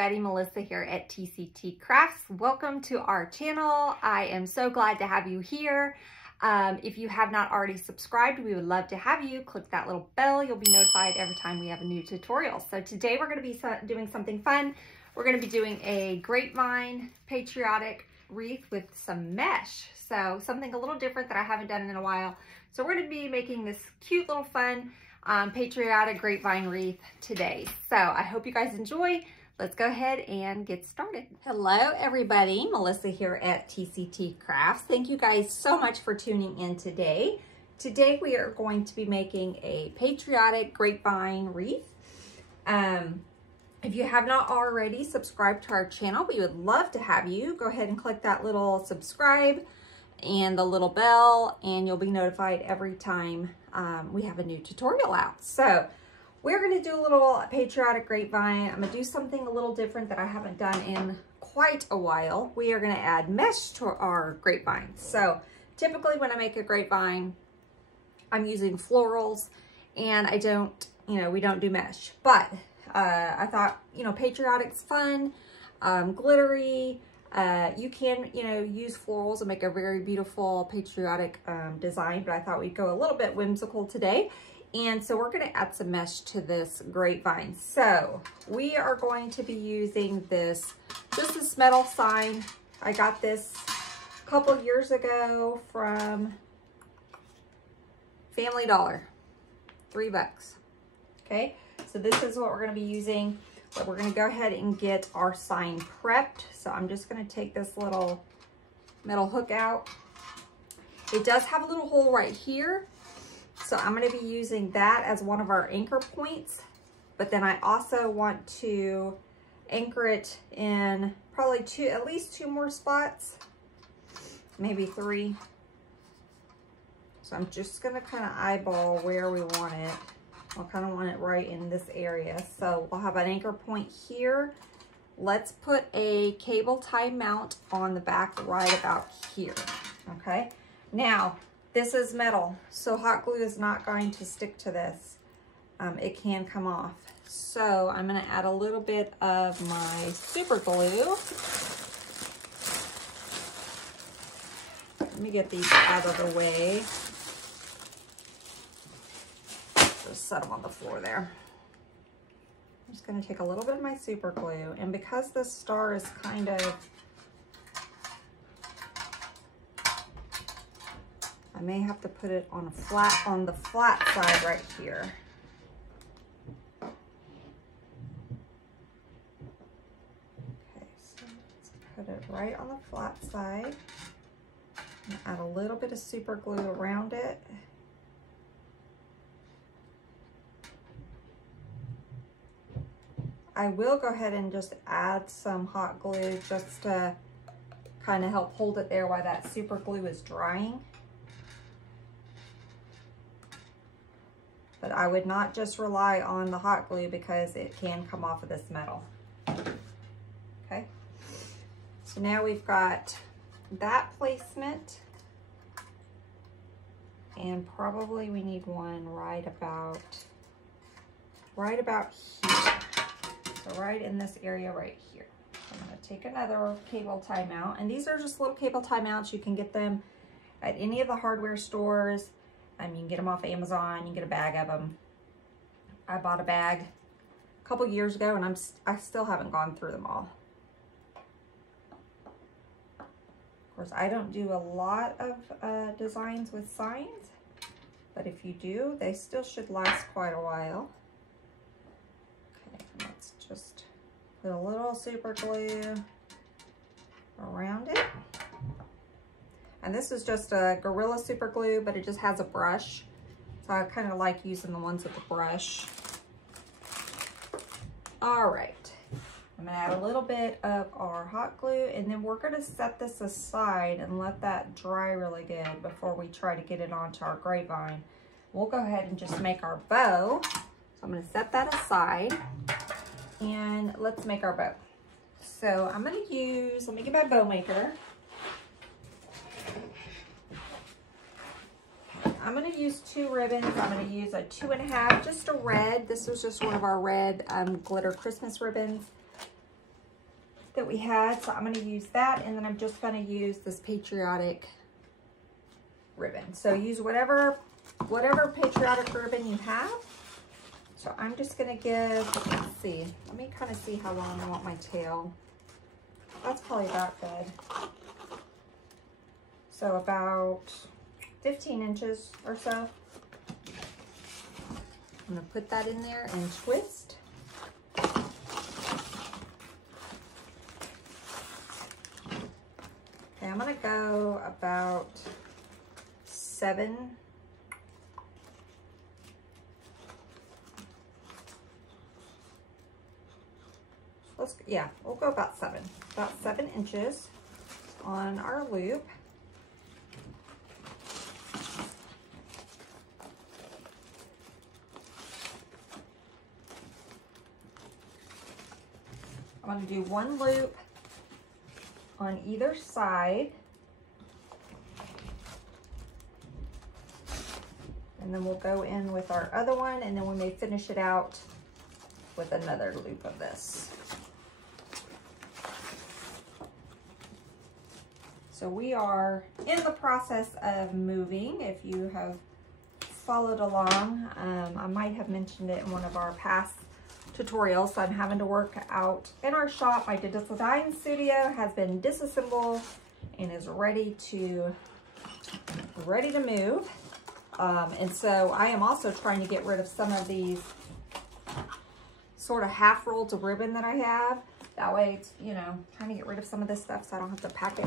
everybody, Melissa here at TCT Crafts. Welcome to our channel. I am so glad to have you here. If you have not already subscribed, we would love to have you. Click that little bell. You'll be notified every time we have a new tutorial. So today we're going to be doing something fun. We're going to be doing a grapevine patriotic wreath with some mesh. So something a little different that I haven't done in a while. So we're going to be making this cute little fun patriotic grapevine wreath today. So I hope you guys enjoy. Let's go ahead and get started. Hello everybody, Melissa here at TCT Crafts. Thank you guys so much for tuning in today. Today we are going to be making a patriotic grapevine wreath. If you have not already subscribed to our channel, we would love to have you. Go ahead and click that little subscribe and the little bell, and you'll be notified every time we have a new tutorial out. So we're going to do a little patriotic grapevine. I'm going to do something a little different that I haven't done in quite a while. We are going to add mesh to our grapevine. So typically when I make a grapevine, I'm using florals, and I don't, we don't do mesh. But I thought, patriotic's fun, glittery. You can, use florals and make a very beautiful patriotic design, but I thought we'd go a little bit whimsical today. And so we're going to add some mesh to this grapevine. So we are going to be using this metal sign. I got this a couple years ago from Family Dollar, $3. Okay, so this is what we're going to be using. But we're going to go ahead and get our sign prepped. So I'm just going to take this little metal hook out. It does have a little hole right here. So I'm going to be using that as one of our anchor points. But then I also want to anchor it in probably at least two more spots, maybe 3. So I'm just going to kind of eyeball where we want it. I kind of want it right in this area. So we'll have an anchor point here. Let's put a cable tie mount on the back right about here. Okay. Now, this is metal, so hot glue is not going to stick to this. It can come off. So I'm going to add a little bit of my super glue. Let me get these out of the way. Just set them on the floor there. I'm just going to take a little bit of my super glue, and because this star is kind of, I may have to put it on the flat side right here. Okay, so let's put it right on the flat side and add a little bit of super glue around it. I will go ahead and just add some hot glue just to kind of help hold it there while that super glue is drying. But I would not just rely on the hot glue because it can come off of this metal. Okay, so now we've got that placement, and probably we need one right about here. So right in this area right here. I'm going to take another cable tie mount, and these are just little cable tie mounts. You can get them at any of the hardware stores. You can get them off Amazon. You can get a bag of them. I bought a bag a couple years ago, and I still haven't gone through them all. Of course, I don't do a lot of designs with signs, but if you do, they still should last quite a while. Okay, let's just put a little super glue around it. And this is just a Gorilla super glue, but it just has a brush. So I kind of like using the ones with the brush. All right, I'm gonna add a little bit of our hot glue, and then we're gonna set this aside and let that dry really good before we try to get it onto our grapevine. We'll go ahead and just make our bow. So I'm gonna set that aside, and let's make our bow. So I'm gonna use, let me get my bow maker. I'm going to use 2 ribbons. I'm going to use a 2.5, just a red. This was just one of our red glitter Christmas ribbons. that we had. So I'm going to use that, and then I'm just going to use this Patriotic ribbon. So use whatever Patriotic ribbon you have. So I'm just going to give, let's see, let me kind of see how long I want my tail. That's probably about good. So about 15 inches or so. I'm going to put that in there and twist. Okay, I'm going to go about 7. Yeah, we'll go about 7 inches on our loop. I'm going to do 1 loop on either side. And then we'll go in with our other one, and then we may finish it out with another loop of this. So we are in the process of moving. If you have followed along, I might have mentioned it in one of our past tutorials. So I'm having to work out in our shop. My design studio has been disassembled and is ready to move. And so I am also trying to get rid of some of these sort of half rolls of ribbon that I have. That way it's, you know, trying to get rid of some of this stuff so I don't have to pack it.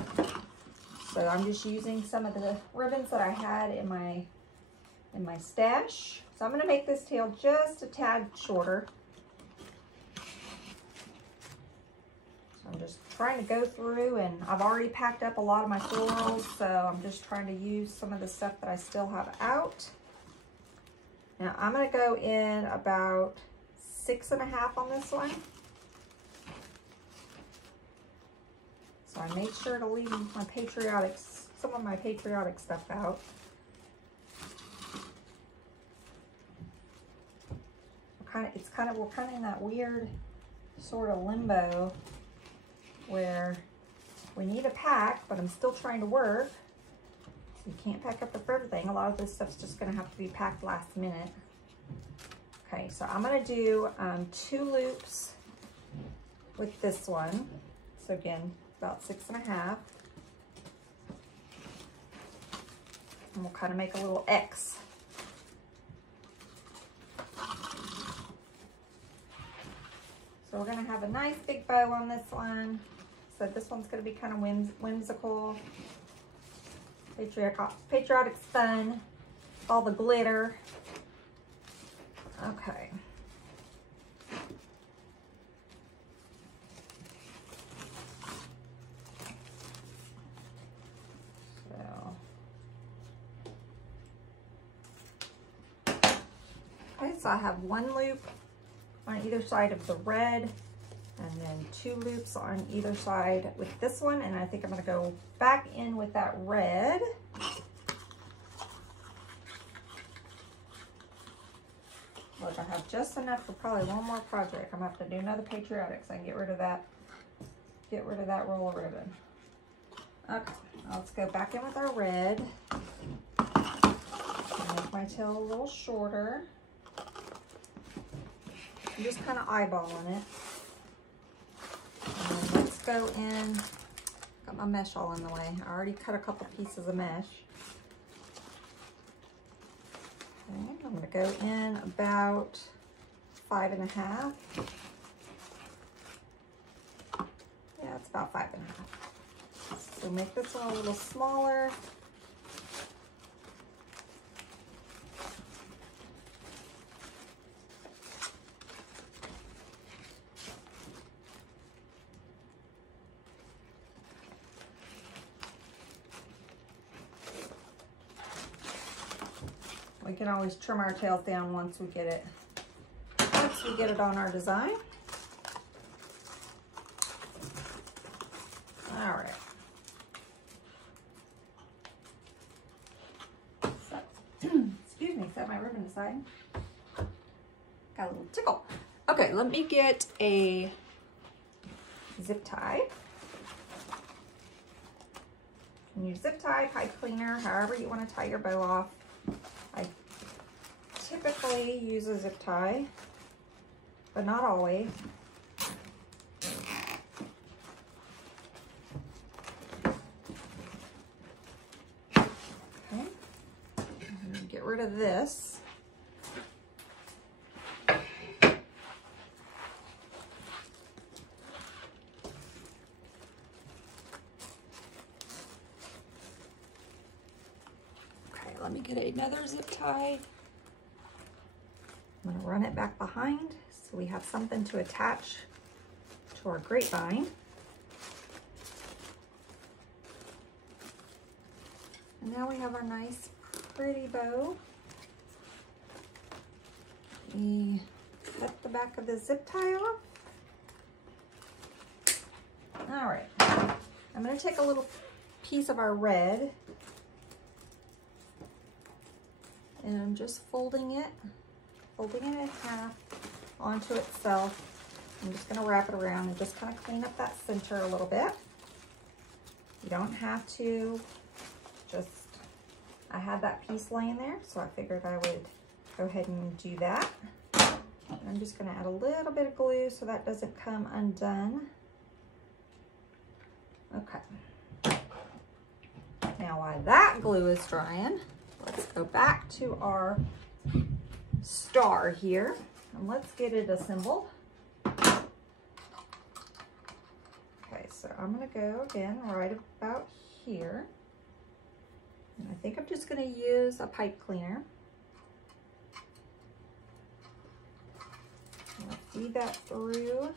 So I'm just using some of the ribbons that I had in my stash. So I'm going to make this tail just a tad shorter. So I'm just trying to go through, and I've already packed up a lot of my florals, so I'm just trying to use some of the stuff that I still have out. Now I'm going to go in about 6.5 on this one. So I made sure to leave my some of my Patriotic stuff out. We're kind of in that weird sort of limbo where we need a pack, but I'm still trying to work. So you can't pack up for everything. A lot of this stuff's just gonna have to be packed last minute. Okay, so I'm gonna do 2 loops with this one. So again, about 6.5. And we'll kind of make a little X. So we're gonna have a nice big bow on this one. So this one's gonna be kind of whimsical. Patriotic fun, all the glitter. Okay. So I have 1 loop on either side of the red, and then 2 loops on either side with this one, and I think I'm going to go back in with that red. Look, I have just enough for probably one more project. I'm going to have to do another Patriotic so I can get rid of that roll of ribbon. Okay, let's go back in with our red. Make my tail a little shorter. I'm just kind of eyeballing it. And then let's go in. Got my mesh all in the way. I already cut a couple pieces of mesh. Okay, I'm going to go in about 5.5. Yeah, it's about 5.5. So make this one a little smaller. We can always trim our tails down once we get it on our design. All right. So, excuse me, set my ribbon aside. Got a little tickle. Okay, let me get a zip tie. And use zip tie, pipe cleaner, however you want to tie your bow off. I typically use a zip tie, but not always. Okay, get rid of this. Let me get another zip tie. I'm gonna run it back behind so we have something to attach to our grapevine. And now we have our nice pretty bow. We cut the back of the zip tie off. All right, I'm gonna take a little piece of our red and I'm just folding it in half onto itself. I'm just gonna wrap it around and just kind of clean up that center a little bit. You don't have to, just, I had that piece laying there, so I figured I would go ahead and do that. And I'm just gonna add a little bit of glue so that doesn't come undone. Okay. Now while that glue is drying, let's go back to our star here and let's get it assembled. Okay, so I'm gonna go again right about here. And I think I'm just gonna use a pipe cleaner. I'm gonna feed that through.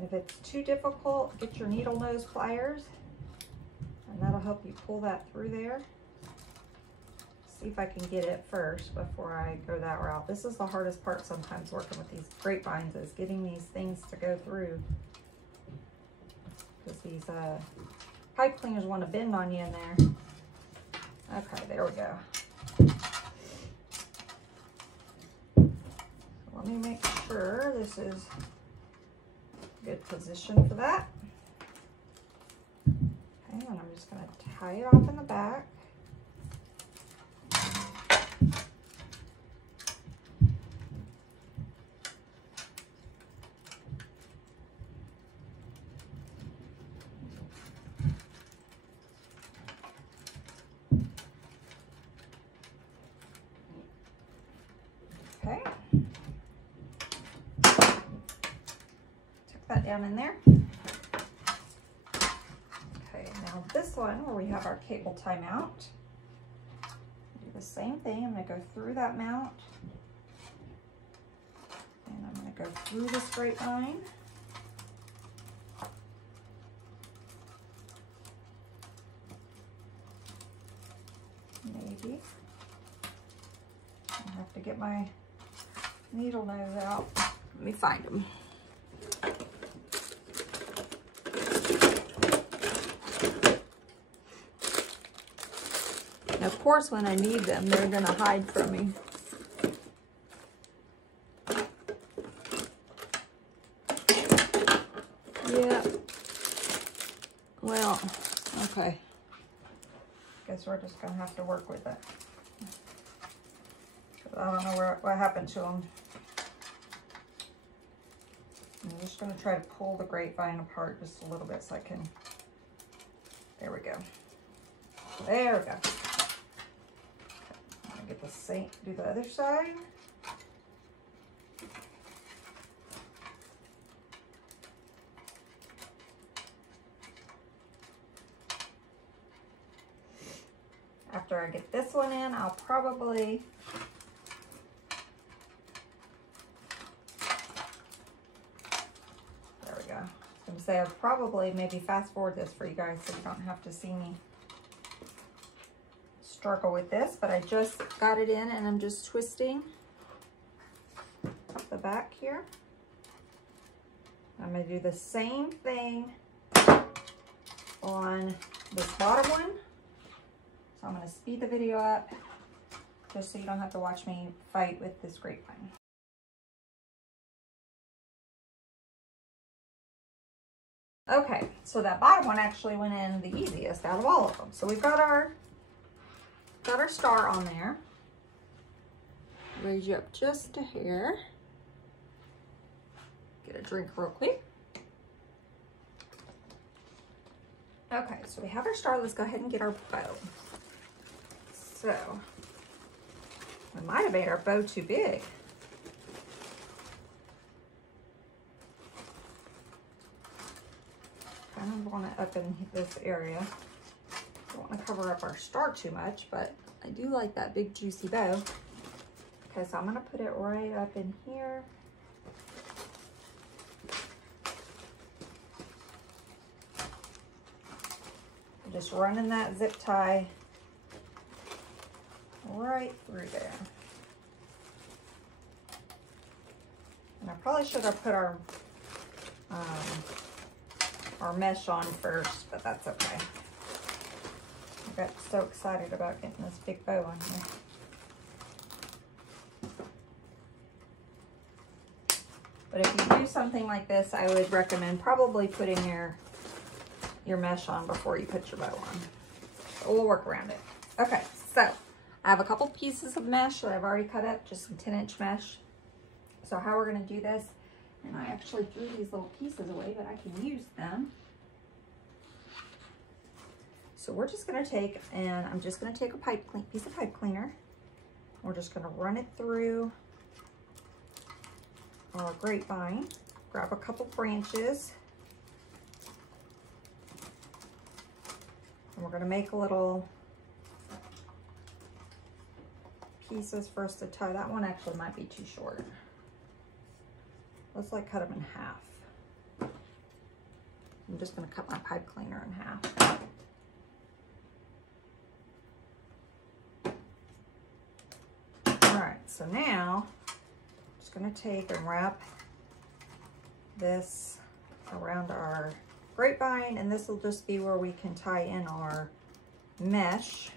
If it's too difficult, get your needle nose pliers and that'll help you pull that through there. See if I can get it first before I go that route. This is the hardest part sometimes working with these grapevines, is getting these things to go through. Because these pipe cleaners want to bend on you in there. Okay, there we go. So let me make sure this is good position for that. Okay, and I'm just going to tie it off in the back. Okay. That down in there. Okay, now this one where we have our cable tie mount, do the same thing. I'm going to go through that mount and I'm going to go through this grapevine. Maybe. I have to get my needle nose out. Let me find them. Of course, when I need them, they're gonna hide from me. Yeah. Well, okay. Guess we're just gonna have to work with it. I don't know what happened to them. I'm just gonna try to pull the grapevine apart just a little bit so I can, there we go. There we go. Get the same, do the other side. After I get this one in, I'll probably there we go. I was gonna say I'll probably maybe fast forward this for you guys so you don't have to see me struggle with this, but I just got it in and I'm just twisting up the back here. I'm going to do the same thing on this bottom one. So I'm going to speed the video up just so you don't have to watch me fight with this grapevine. Okay, so that bottom one actually went in the easiest out of all of them. So we've got our star on there. Raise you up just a hair. Get a drink real quick. Okay, so we have our star. Let's go ahead and get our bow. So we might have made our bow too big. Kind of want it up in this area. Don't want to cover up our star too much, but I do like that big juicy bow. Okay, so I'm gonna put it right up in here. I'm just running that zip tie right through there. And I probably should have put our mesh on first, but that's okay. I got so excited about getting this big bow on here. But if you do something like this, I would recommend probably putting your mesh on before you put your bow on. But we'll work around it. Okay, so I have a couple pieces of mesh that I've already cut up, just some 10-inch mesh. So how we're gonna do this, and I actually threw these little pieces away, but I can use them. So we're just gonna take, and I'm just gonna take a piece of pipe cleaner. We're just gonna run it through our grapevine, grab a couple branches, and we're going to make little pieces first to tie. That one actually might be too short. Let's like cut them in half. I'm just going to cut my pipe cleaner in half. All right, so now going to take and wrap this around our grapevine, and this will just be where we can tie in our mesh.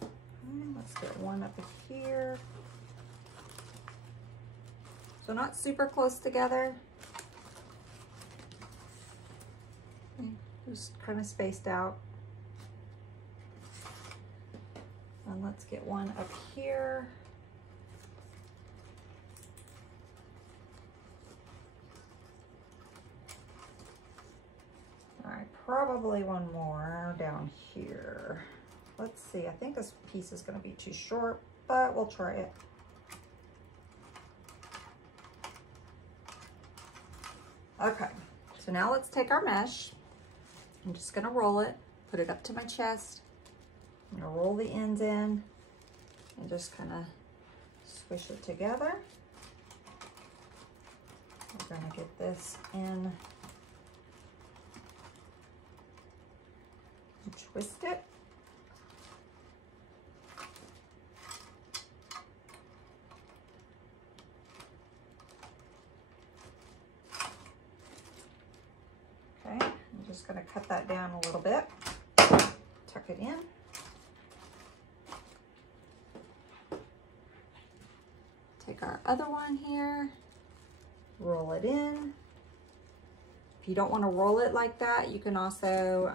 And let's get one up here. So not super close together, just kind of spaced out. And let's get one up here. All right, probably one more down here. Let's see, I think this piece is gonna be too short, but we'll try it. Okay, so now let's take our mesh. I'm just gonna roll it, put it up to my chest. I'm gonna roll the ends in and just kind of squish it together. We're gonna get this in and twist it. Okay, I'm just gonna cut that down a little bit, tuck it in. Take our other one here, roll it in. If you don't want to roll it like that, you can also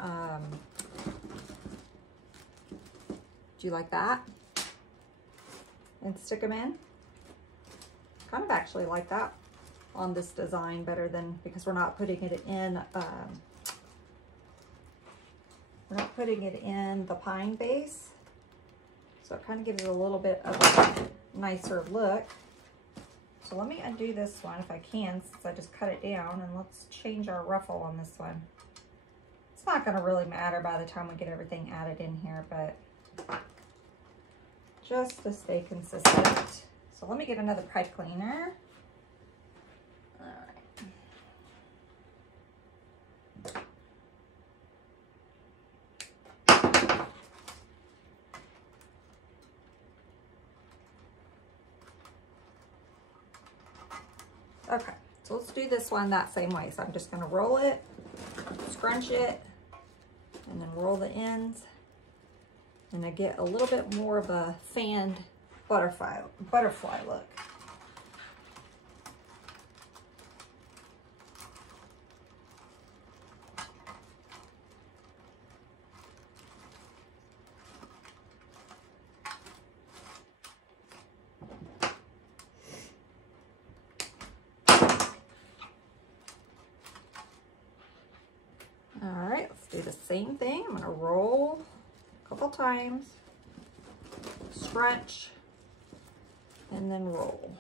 do like that and stick them in. Kind of actually like that on this design better than, because we're not putting it in the pine base, so it kind of gives it a little bit of a nicer look. So let me undo this one if I can, since I just cut it down, and let's change our ruffle on this one. It's not going to really matter by the time we get everything added in here, but just to stay consistent. So let me get another pipe cleaner. All right. Okay, So let's do this one that same way. So I'm just gonna roll it, scrunch it, and then roll the ends. And I get a little bit more of a fanned butterfly look. All right, let's do the same thing. I'm gonna roll a couple times, scrunch, and then roll.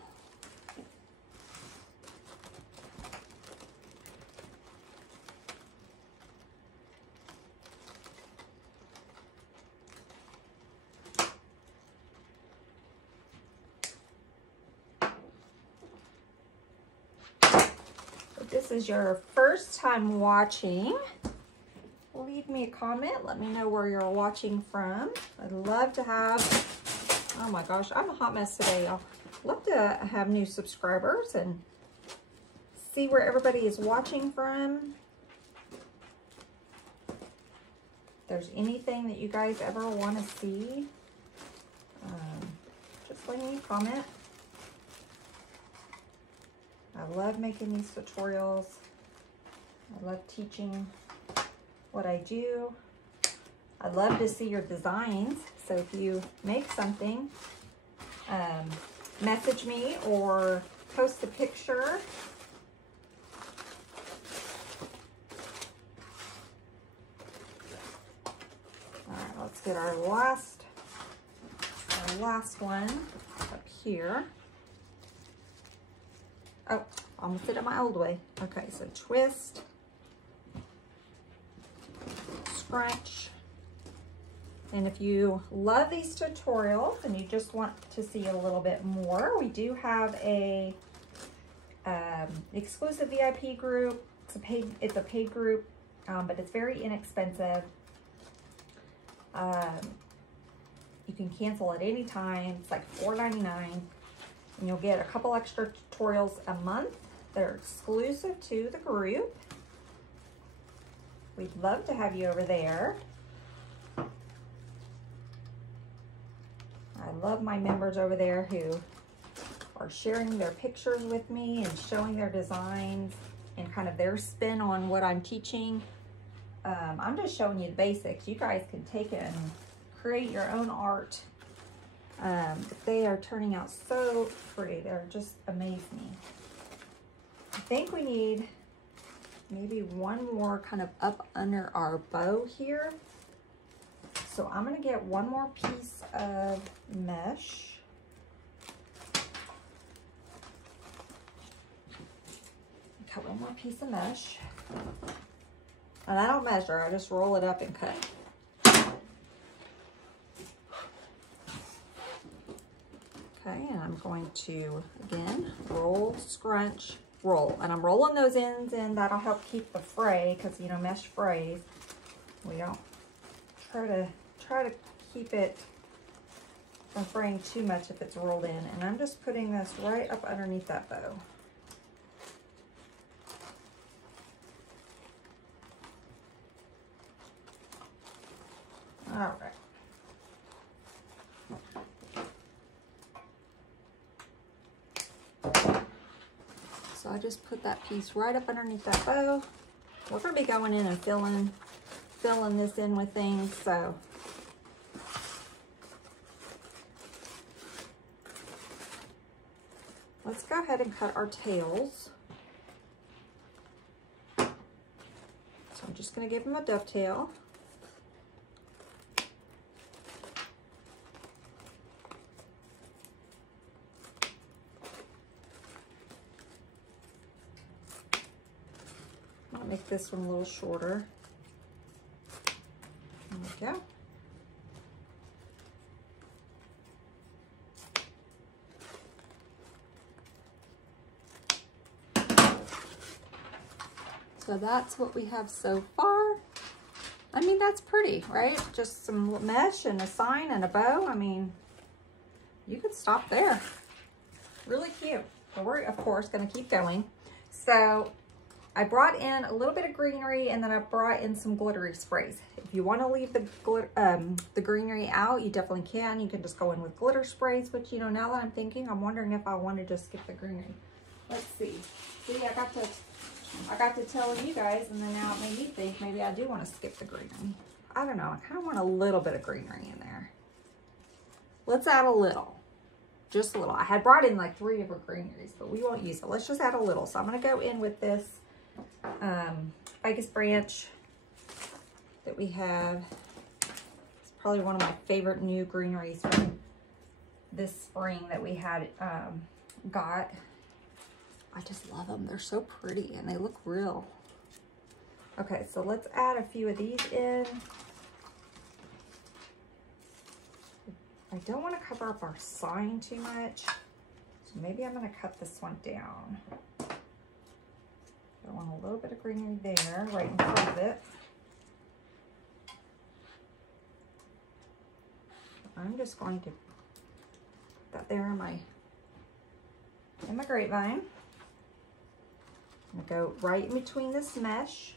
If this is your first time watching, leave me a comment. Let me know where you're watching from. I'd love to have, oh my gosh, I'm a hot mess today, y'all. Love to have new subscribers and see where everybody is watching from. If there's anything that you guys ever want to see, just leave me a comment. I love making these tutorials. I love teaching what I do. I love to see your designs. So if you make something, message me or post a picture. All right, let's get our last one up here. Oh, almost did it my old way. Okay, so twist, scrunch. And if you love these tutorials and you just want to see a little bit more, we do have a exclusive VIP group. It's a paid group, but it's very inexpensive. You can cancel at any time. It's like $4.99, and you'll get a couple extra tutorials a month that are exclusive to the group. We'd love to have you over there. I love my members over there who are sharing their pictures with me and showing their designs and kind of their spin on what I'm teaching. I'm just showing you the basics. You guys can take it and create your own art. They are turning out so pretty. They're just amaze me. I think we need maybe one more kind of up under our bow here. So I'm gonna get one more piece of mesh. Cut one more piece of mesh. And I don't measure, I just roll it up and cut. Okay, and I'm going to, again, roll, scrunch, roll. And I'm rolling those ends in. That'll help keep the fray, because, you know, mesh frays. We don't try to keep it from fraying too much if it's rolled in. And I'm just putting this right up underneath that bow. All right. So I just put that piece right up underneath that bow. We're going to be going in and filling this in with things, so let's go ahead and cut our tails. So I'm just going to give them a dovetail. I'll make this one a little shorter. There we go. So that's what we have so far. I mean, that's pretty, right? Just some mesh and a sign and a bow. I mean, you could stop there. Really cute. But we're, of course, going to keep going. so I brought in a little bit of greenery, and then I brought in some glittery sprays. If you want to leave the greenery out, you definitely can. You can just go in with glitter sprays, which, you know, now that I'm thinking, I'm wondering if I want to just skip the greenery. Let's see. See, I got to tell you guys, and then now it made me think maybe I do want to skip the greenery. I don't know. I kind of want a little bit of greenery in there. Let's add a little. Just a little. I had brought in like 3 of her greeneries, but we won't use it. Let's just add a little. So I'm going to go in with this ficus branch that we have. It's probably one of my favorite new greeneries from this spring that we had got. I just love them. They're so pretty and they look real. Okay, so let's add a few of these in. I don't want to cover up our sign too much, so maybe I'm going to cut this one down. I want a little bit of greenery there, right in front of it. I'm just going to put that there in my grapevine. I'm going to go right in between this mesh.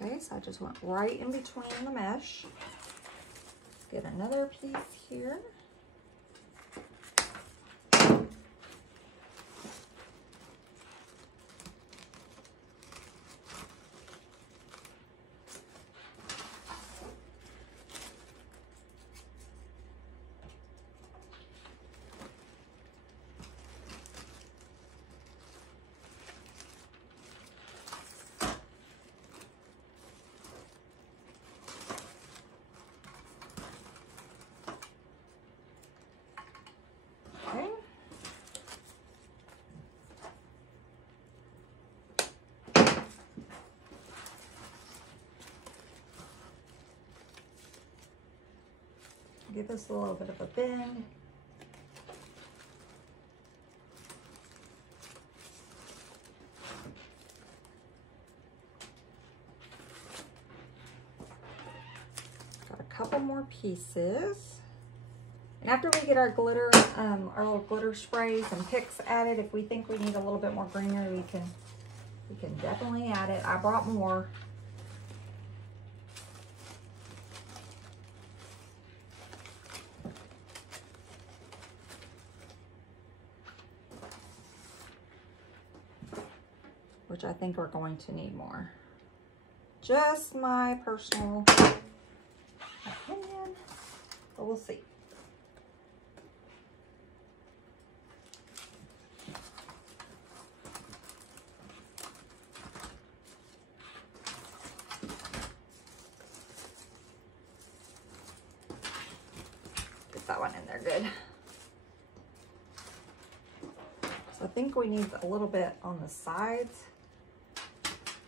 Okay, so I just went right in between the mesh. Get another piece here. Give this a little bit of a bend. Got a couple more pieces. And after we get our glitter, our little glitter sprays and picks added, if we think we need a little bit more greenery, we can definitely add it. I brought more. Which I think we're going to need more. Just my personal opinion, but we'll see. Get that one in there good. So I think we need a little bit on the sides,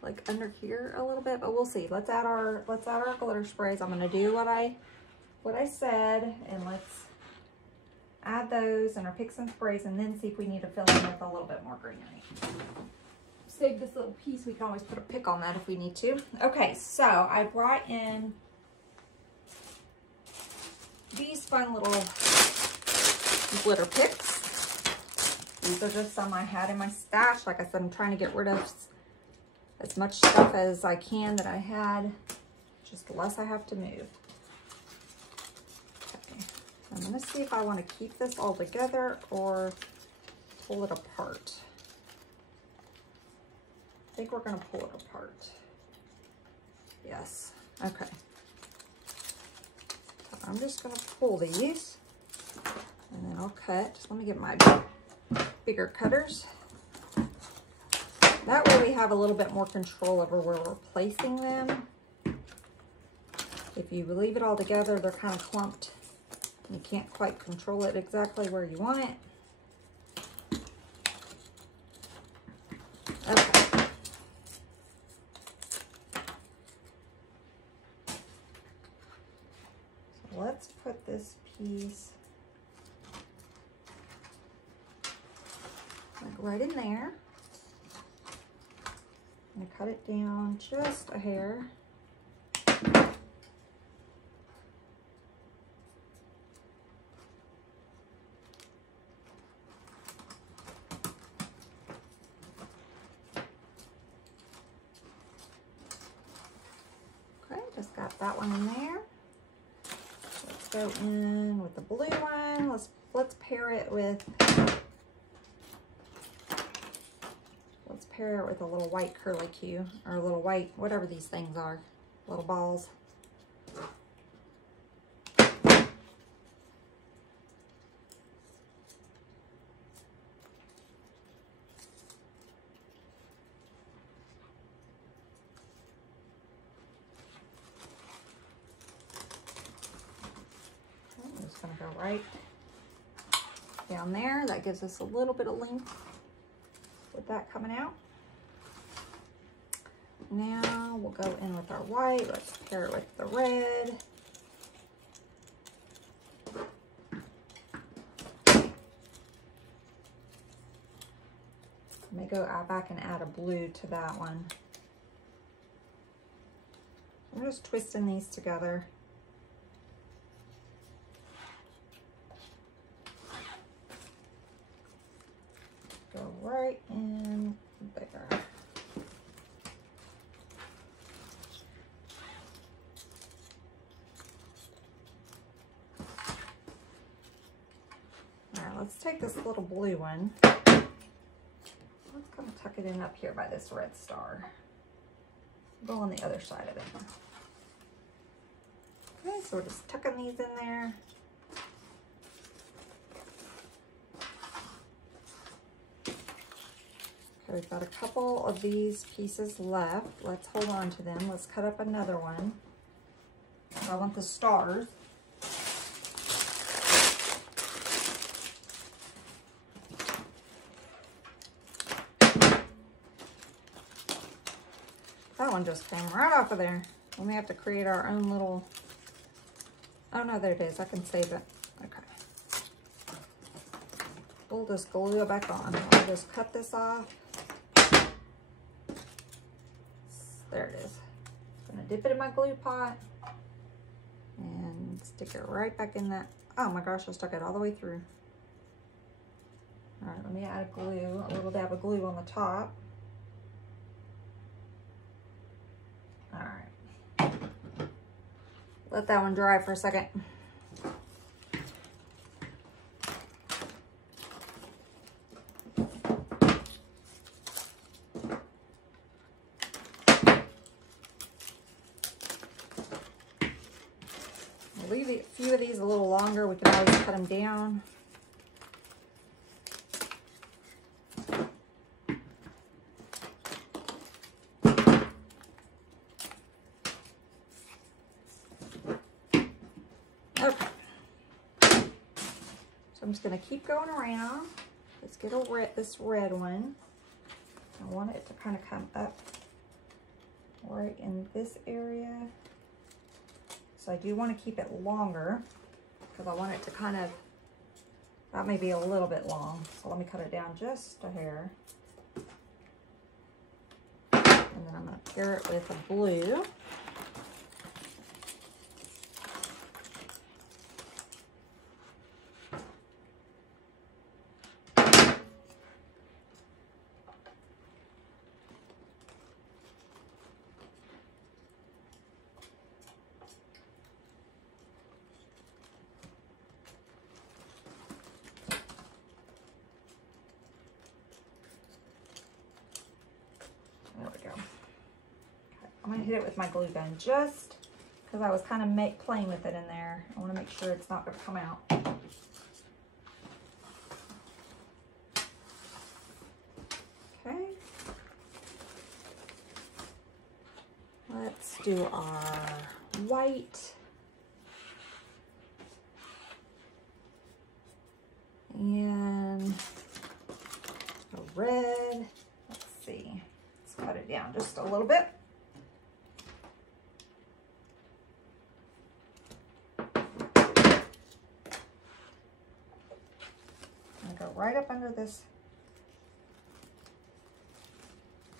like under here a little bit, but we'll see. Let's add our glitter sprays. I'm gonna do what I said, and let's add those and our picks and sprays, and then see if we need to fill in with a little bit more greenery. Save this little piece. We can always put a pick on that if we need to. Okay, so I brought in these fun little glitter picks. These are just some I had in my stash. Like I said, I'm trying to get rid of as much stuff as I can that I had, just the less I have to move. Okay. I'm gonna see if I want to keep this all together or pull it apart. I think we're gonna pull it apart. Yes, okay. So I'm just gonna pull these and then I'll cut. Just let me get my bigger cutters. That way we have a little bit more control over where we're placing them. If you leave it all together, they're kind of clumped. You can't quite control it exactly where you want it. Okay. So let's put this piece like right in there. I'm gonna cut it down just a hair. Just got that one in there. Let's go in with the blue one. Let's pair it with a little white curly Q, or a little white, whatever these things are, little balls. I'm just gonna go right down there. That gives us a little bit of length with that coming out. Now we'll go in with our white. Let's pair it with the red. Let me go back and add a blue to that one. I'm just twisting these together. Go right in there. All right, let's take this little blue one. Let's kind of tuck it in up here by this red star. Go on the other side of it. Okay, so we're just tucking these in there. Okay, we've got a couple of these pieces left. Let's hold on to them. Let's cut up another one. I want the stars. That one just came right off of there. We may have to create our own little, oh no, there it is. I can save it. Okay. We'll just glue it back on. I'll just cut this off. There it is. I'm gonna dip it in my glue pot and stick it right back in that. Oh my gosh, I stuck it all the way through. All right, let me add a little dab of glue on the top. All right. Let that one dry for a second. We'll leave a few of these a little longer. We can always cut them down. I'm just going to keep going around. Let's get this red one. I want it to kind of come up right in this area. So I do want to keep it longer because I want it to kind of, that may be a little bit long. So let me cut it down just a hair. And then I'm going to pair it with a blue. There we go. Okay, I'm going to hit it with my glue gun just because I was kind of playing with it in there. I want to make sure it's not going to come out. Okay. Let's do our white. And a red. Let's see. Cut it down just a little bit. And go right up under this,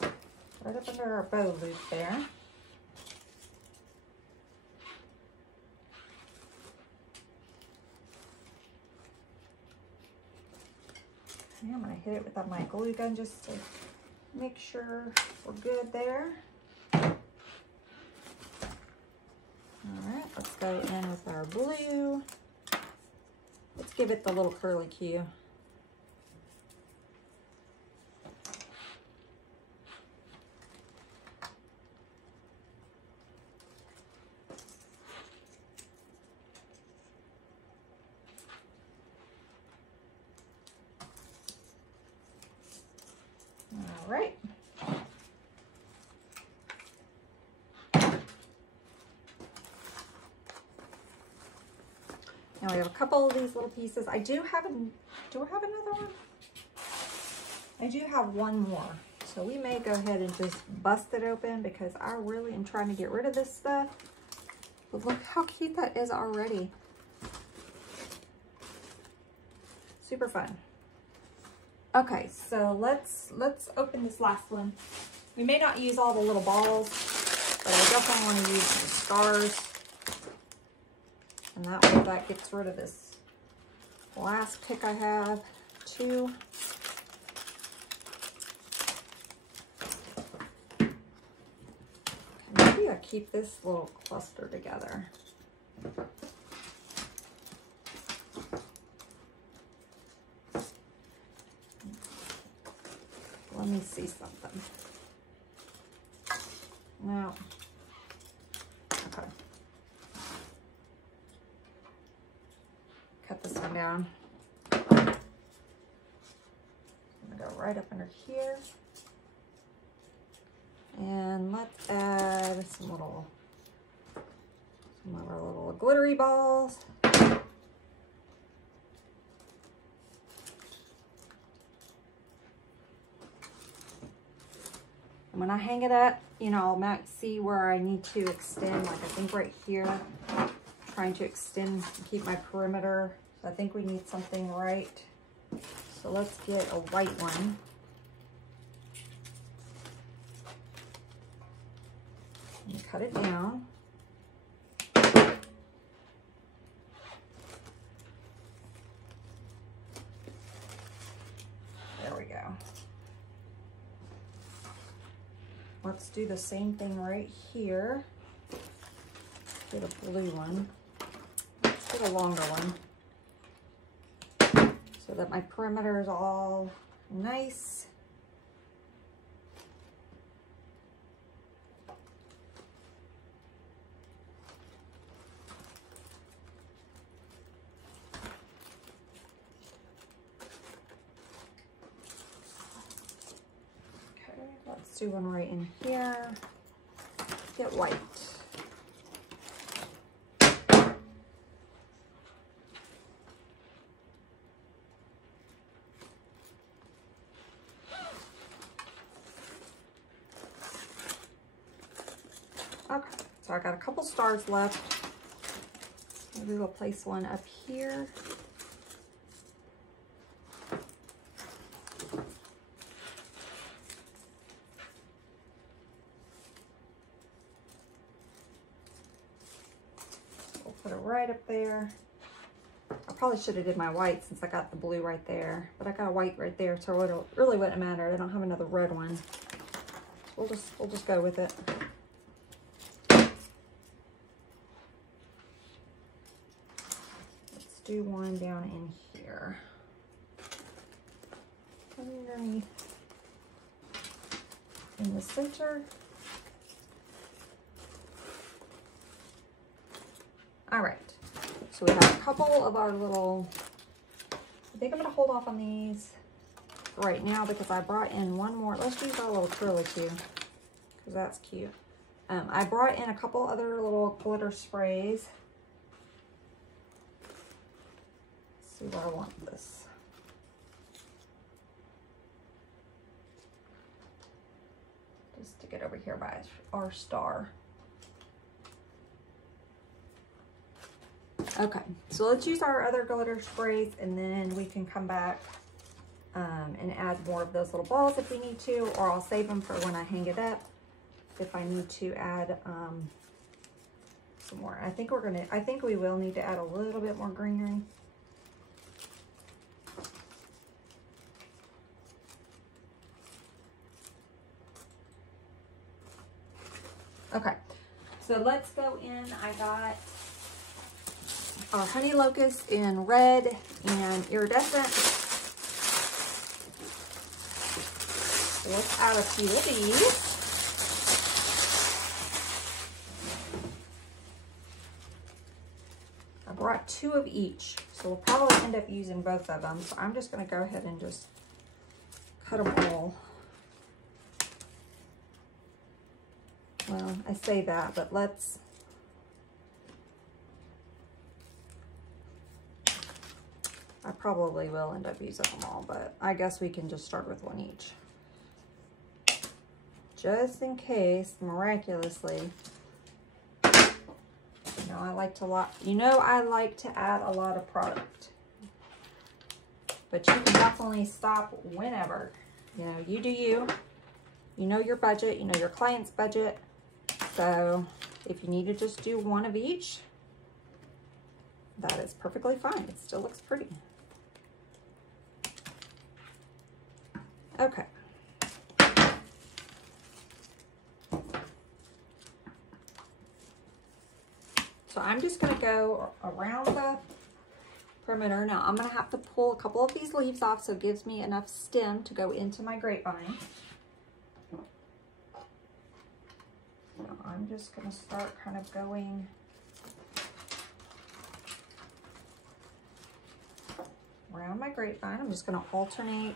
right up under our bow loop there. And I'm going to hit it with my glue gun just to make sure we're good there. Let's go in with our blue. Let's give it the little curly Q. All right. Now we have a couple of these little pieces. I do have do I have another one? I do have one more. So we may go ahead and just bust it open because I really am trying to get rid of this stuff. But look how cute that is already. Super fun. Okay, so let's open this last one. We may not use all the little balls, but I definitely want to use the stars. And that way that gets rid of this last pick I have, 2. Okay, maybe I'll keep this little cluster together. Let me see something. No. Okay. Cut this one down. I'm gonna go right up under here. And let's add some of our little glittery balls. And when I hang it up, you know, I might see where I need to extend, like I think right here, trying to extend, keep my perimeter. So I think we need something right. So let's get a white one. And cut it down. There we go. Let's do the same thing right here. Get a blue one. Let's get a longer one so that my perimeter is all nice. Let's do one right in here. Get white. Okay, so I got a couple stars left. Maybe we'll place one up here. Put it right up there. I probably should have did my white since I got the blue right there, but I got a white right there, so it really wouldn't matter. I don't have another red one. So we'll just go with it. Let's do one down in here. Underneath in the center. All right, so we have a couple of our little, I think I'm gonna hold off on these right now because I brought in one more. Let's use our little curly too, because that's cute. I brought in a couple other little glitter sprays. Let's see where I want this. Just stick it over here by our star. Okay, so let's use our other glitter sprays and then we can come back and add more of those little balls if we need to, or I'll save them for when I hang it up if I need to add some more. I think we will need to add a little bit more greenery. Okay, so let's go in, I got our honey locust in red and iridescent. So let's add a few of these. I brought 2 of each, so we'll probably end up using both of them. So I'm just going to go ahead and just cut them all. Well, I say that, but let's, I probably will end up using them all, but I guess we can just start with 1 each. Just in case, miraculously. I like to add a lot of product, but you can definitely stop whenever. You know, you do you. You know your budget. You know your client's budget. So if you need to just do 1 of each, that is perfectly fine. It still looks pretty. Okay. So I'm just going to go around the perimeter. Now I'm going to have to pull a couple of these leaves off so it gives me enough stem to go into my grapevine. So I'm just going to start kind of going around my grapevine. I'm just going to alternate.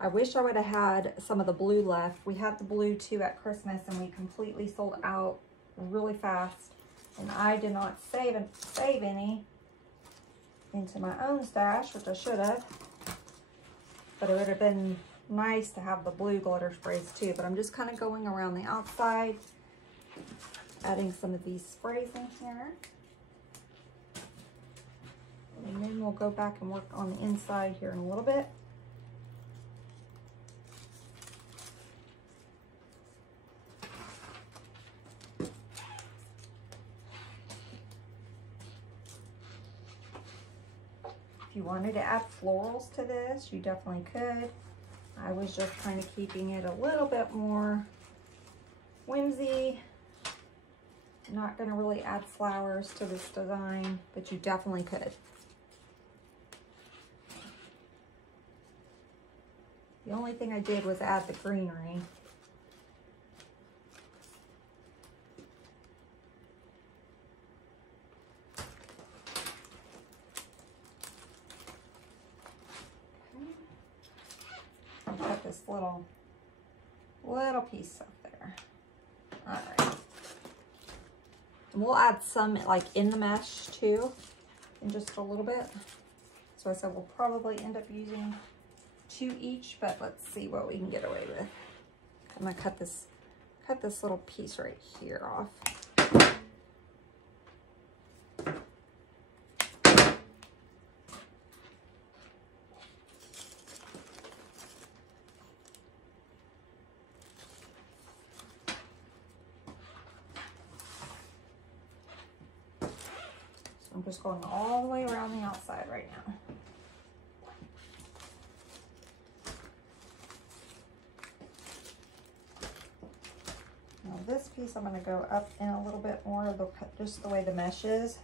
I wish I would have had some of the blue left. We had the blue too at Christmas and we completely sold out really fast. And I did not save any into my own stash, which I should have. But it would have been nice to have the blue glitter sprays too. But I'm just kind of going around the outside, adding some of these sprays in here. And then we'll go back and work on the inside here in a little bit. If you wanted to add florals to this, you definitely could. I was just kind of keeping it a little bit more whimsy. Not going to really add flowers to this design, but you definitely could. The only thing I did was add the greenery. Cut this little piece up there. All right. And we'll add some like in the mesh too, in just a little bit. So I said we'll probably end up using 2 each, but let's see what we can get away with. I'm gonna cut this little piece right here off. I'm just going all the way around the outside right now. Now this piece I'm going to go up in a little bit more, just the way the mesh is.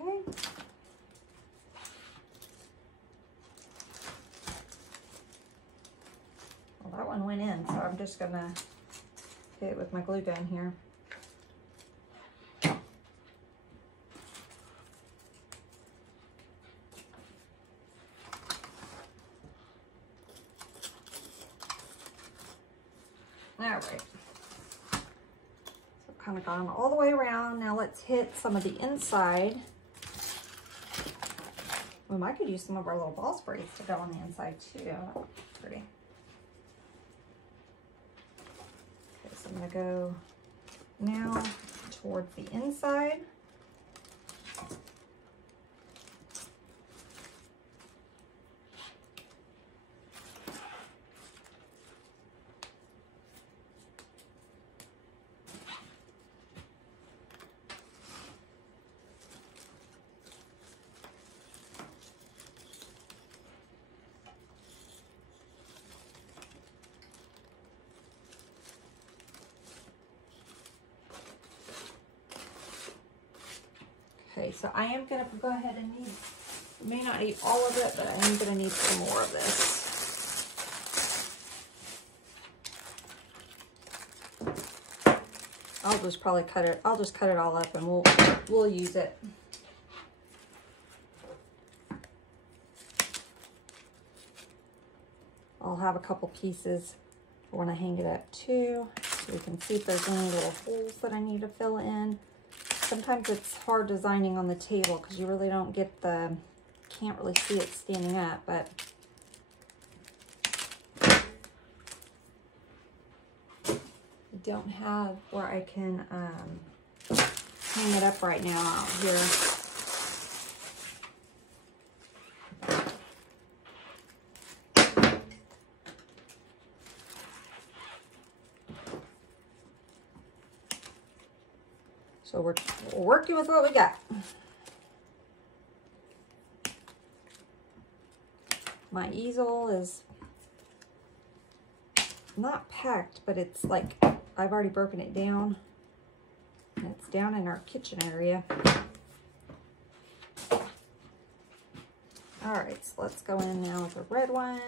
Okay. Well, that one went in, so I'm just gonna hit it with my glue gun here. All right. So kind of gone all the way around. Now let's hit some of the inside. I could use some of our little ball sprays to go on the inside too. That looks pretty. Okay, so I'm gonna go now towards the inside. Okay, so I am gonna go ahead and need, may not need all of it, but I am gonna need some more of this. I'll just probably cut it, I'll just cut it all up and we'll use it. I'll have a couple pieces when I hang it up too, so we can see if there's any little holes that I need to fill in. Sometimes it's hard designing on the table because you really don't get the, can't really see it standing up, but I don't have where I can hang it up right now out here. So we're working with what we got. My easel is not packed, but it's like, I've already broken it down. And it's down in our kitchen area. All right, so let's go in now with the red one.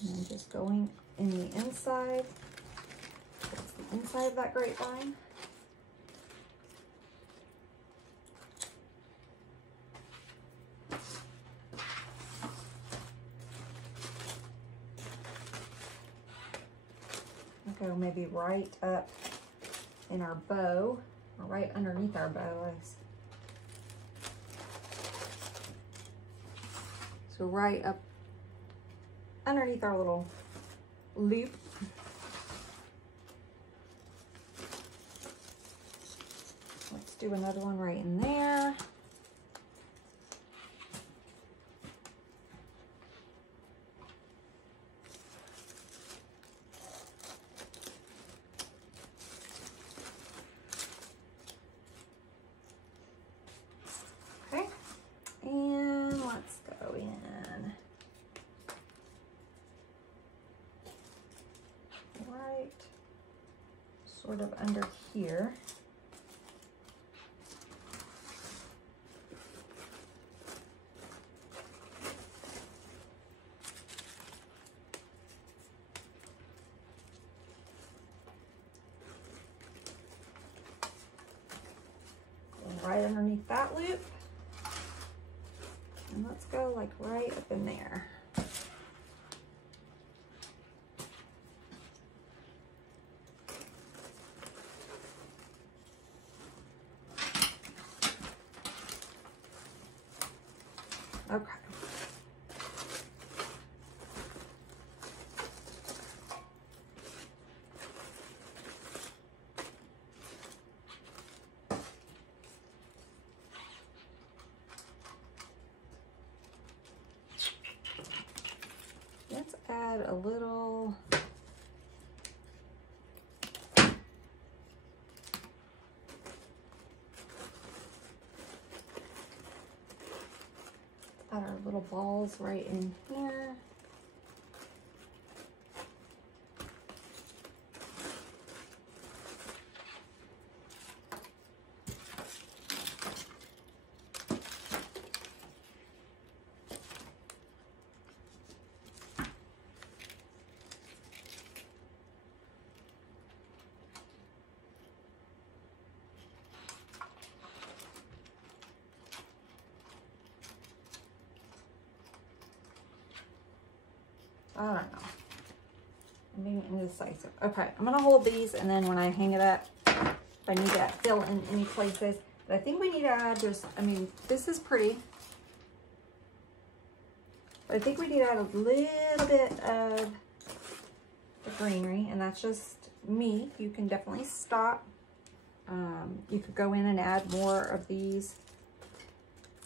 And just going in the inside. That's the inside of that grapevine. I'll go maybe right up in our bow, or right underneath our bow. So right up underneath our little loop. Let's do another one right in there. Okay, and let's go in. Sort of under here. And right underneath that loop. And let's go like right up in there. Okay. Let's add a little our little balls right in here. I don't know. I'm being indecisive. Okay, I'm gonna hold these, and then when I hang it up, if I need to fill in any places, but I think we need to add just, I mean, this is pretty, but I think we need to add a little bit of the greenery, and that's just me. You can definitely stop. You could go in and add more of these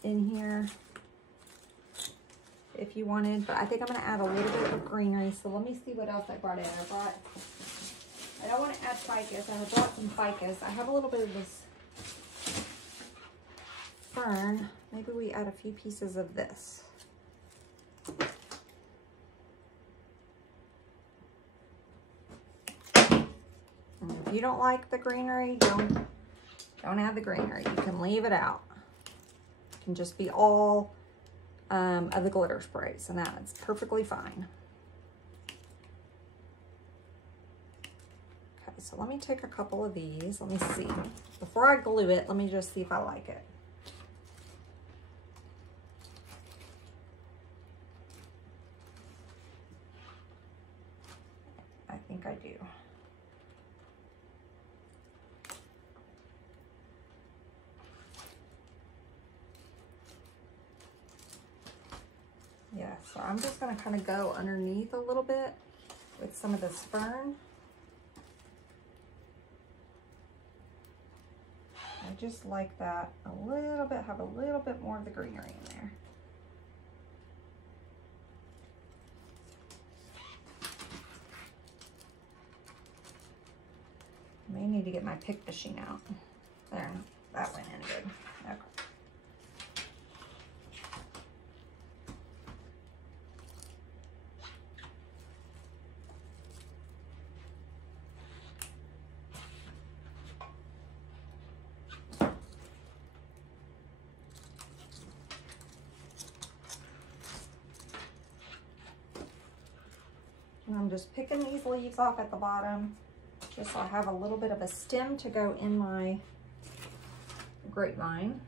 in here if you wanted, but I think I'm going to add a little bit of greenery. So let me see what else I brought in. I don't want to add ficus. I brought some ficus. I have a little bit of this fern. Maybe we add a few pieces of this. you don't like the greenery, don't add the greenery. You can leave it out. It can just be all of the glitter sprays, and that's perfectly fine. Okay, so let me take a couple of these. Let me see. Before I glue it, let me just see if I like it. I think I do. Yeah, so I'm just gonna kind of go underneath a little bit with some of this fern. I just like that a little bit, have a little bit more of the greenery in there. I may need to get my pick machine out. There, that went in good. Okay. And I'm just picking these leaves off at the bottom, just so I have a little bit of a stem to go in my grapevine.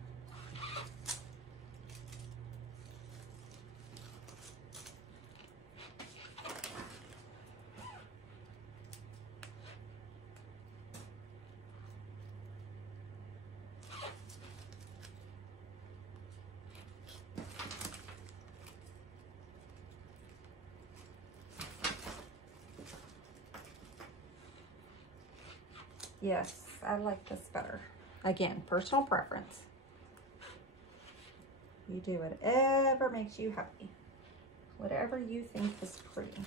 Yes, I like this better. Again, personal preference. You do whatever makes you happy. Whatever you think is pretty.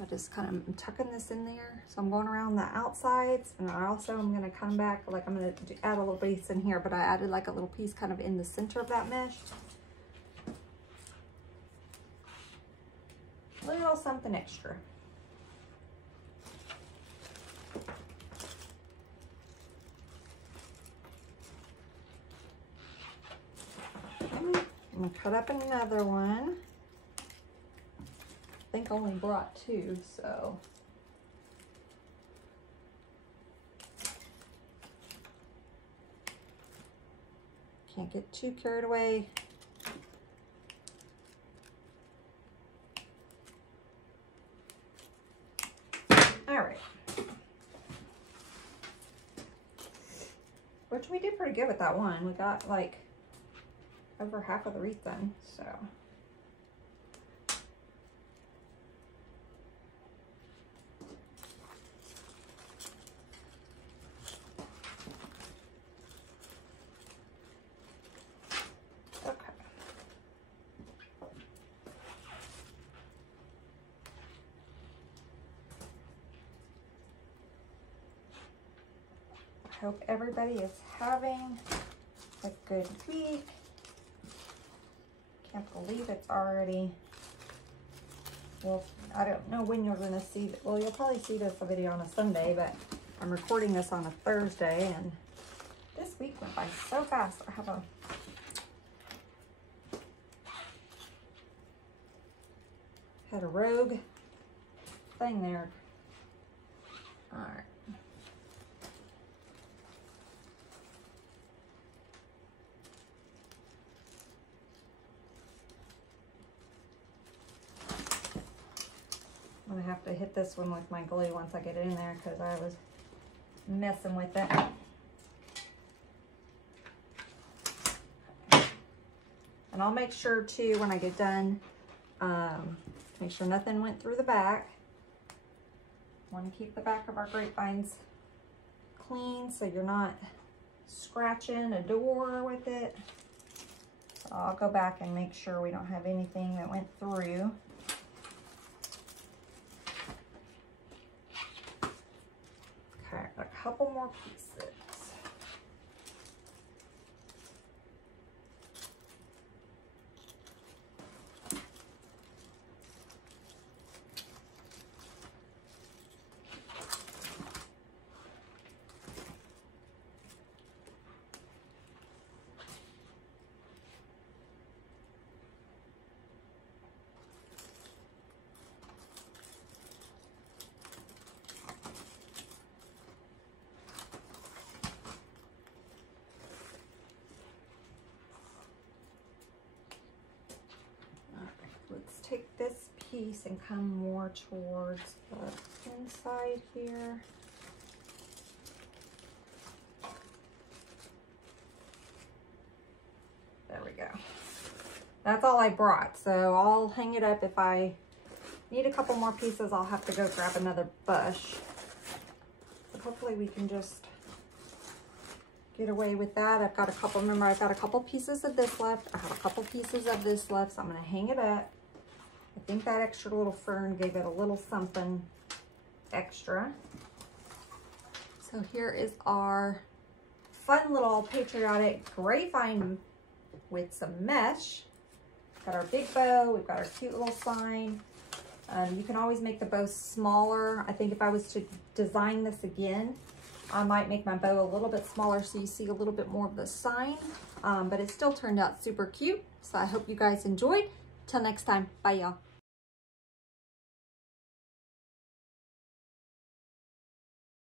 I just kind of, I'm tucking this in there. So I'm going around the outsides, and I also am going to come back, like I'm going to add a little piece in here, but I added like a little piece kind of in the center of that mesh. A little something extra. I'm gonna cut up another one. I think I only brought two, so. Can't get too carried away. All right. Which we did pretty good with that one. We got like over half of the wreath done, so. Okay. I hope everybody is having a good week. Can't believe it's already, well, I don't know when you're going to see it. Well, you'll probably see this video on a Sunday, but I'm recording this on a Thursday, and this week went by so fast. I have a had a rogue thing there. All right. I'm gonna have to hit this one with my glue once I get it in there, because I was messing with it. And I'll make sure too, when I get done, make sure nothing went through the back. Want to keep the back of our grapevines clean so you're not scratching a door with it. So I'll go back and make sure we don't have anything that went through. Okay, a couple more pieces. piece and come more towards the inside here. There we go. That's all I brought, so I'll hang it up. If I need a couple more pieces, I'll have to go grab another bush. But hopefully we can just get away with that. I've got a couple, remember I've got a couple pieces of this left. I have a couple pieces of this left, so I'm gonna hang it up. I think that extra little fern gave it a little something extra. So here is our fun little patriotic grapevine with some mesh. Got our big bow, we've got our cute little sign. You can always make the bow smaller. I think if I was to design this again, I might make my bow a little bit smaller so you see a little bit more of the sign, but it still turned out super cute. So I hope you guys enjoyed. Till next time, bye y'all.